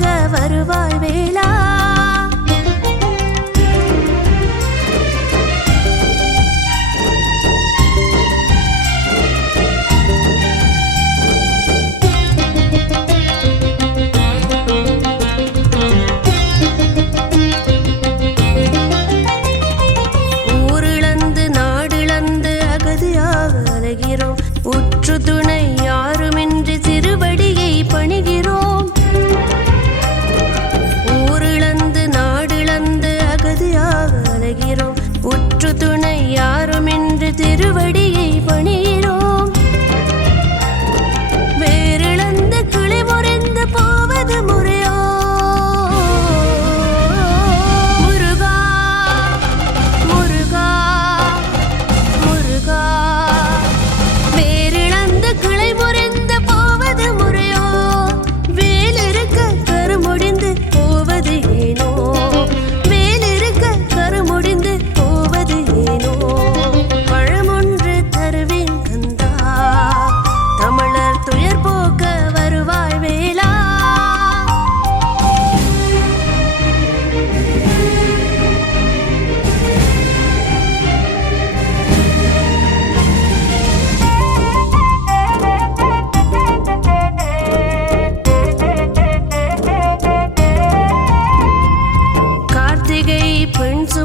காக்க வருவாய் வேளா.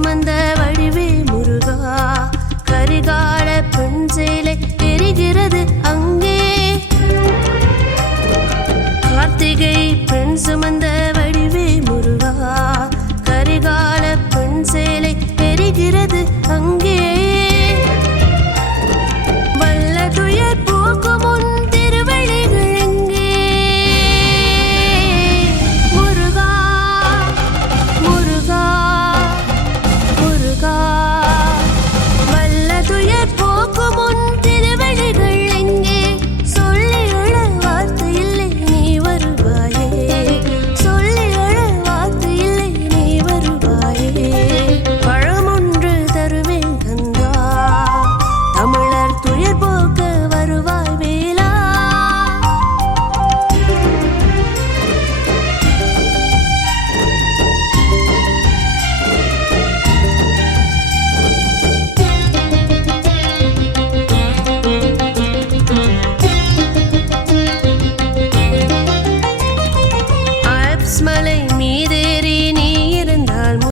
பெண்